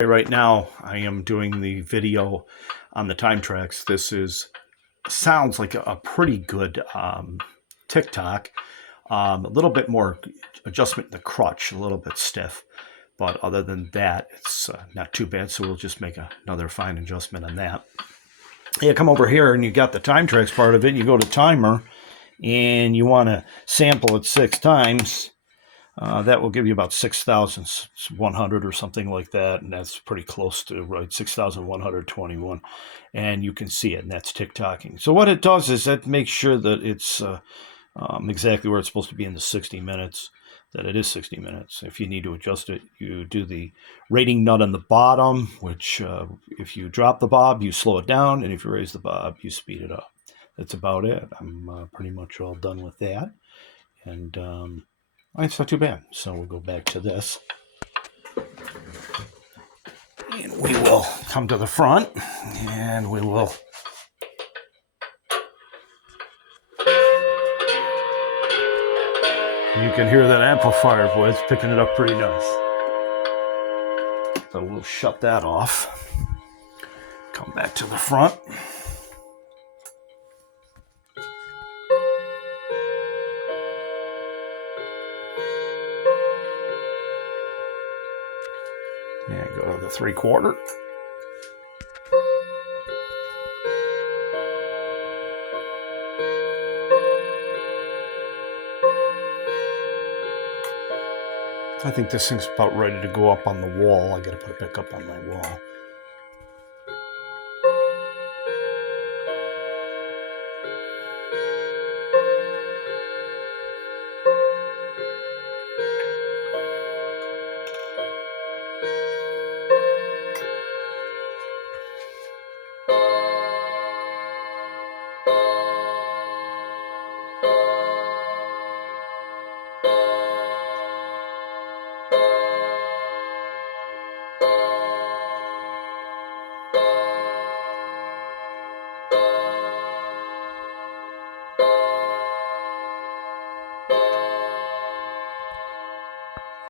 Right now, I am doing the video on the Time Trax. Sounds like a pretty good TikTok. A little bit more adjustment in the crutch, a little bit stiff, but other than that, it's not too bad. So we'll just make another fine adjustment on that. You come over here and you got the Time Trax part of it. You go to timer, and you want to sample it 6 times. That will give you about 6,100 or something like that, and that's pretty close to right 6,121. And you can see it, and that's tick-tocking. So what it does is that makes sure that it's exactly where it's supposed to be in the 60 minutes, that it is 60 minutes. If you need to adjust it, you do the rating nut on the bottom, which if you drop the bob, you slow it down, and if you raise the bob, you speed it up. That's about it. I'm pretty much all done with that. And it's not too bad. So we'll go back to this. And we will come to the front, and we will you can hear that amplifier, boy. It's picking it up pretty nice. So we'll shut that off. Come back to the front. Yeah, go to the 3/4. I think this thing's about ready to go up on the wall. I gotta put it back up on my wall.